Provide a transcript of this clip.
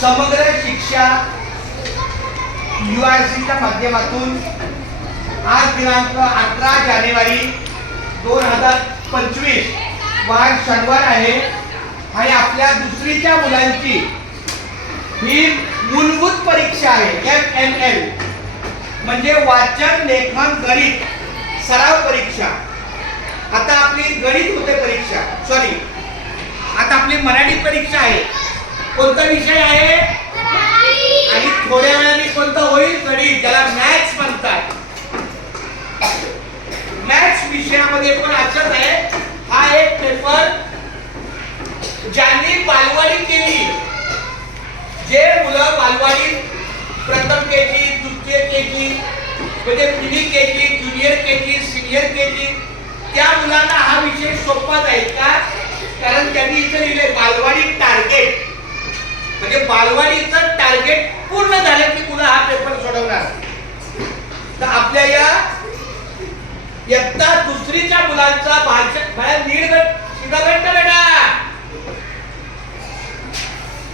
समग्र शिक्षा URCच्या माध्यमातून आज दिनांक 18 जानेवारी 2025 वार शनिवार आहे आणि आपल्या दुसरीच्या मुलांची ही मूलभूत परीक्षा आहे FNL म्हणजे वाचन लेखन गणित सराव परीक्षा। आता आपली गणित होते परीक्षा सॉरी आता आपली मराठी परीक्षा आहे। कोणता विषय आहे आणि थोड्या वेळाने कोणता होईल गणित ज्याला मॅथ्स म्हणतात। मॅथ्स विषयामध्ये पण असंच आहे। हा एक पेपर ज्यांनी बालवाडी केली जे मुलं बालवाडीत प्रथम केजी द्वितीय केजी म्हणजे pre KG junior KG senior KG त्या मुलांना हा विषय सोपा जाईल का कारण त्यांनी इथे लिहिले बालवाडी टार्गेट म्हणजे बालवाडीचं टार्गेट पूर्ण झालं की पुन्हा हा पेपर सोडवणार। तर आपल्या या इयत्ता दुसरीच्या मुलांचा भाषा नीट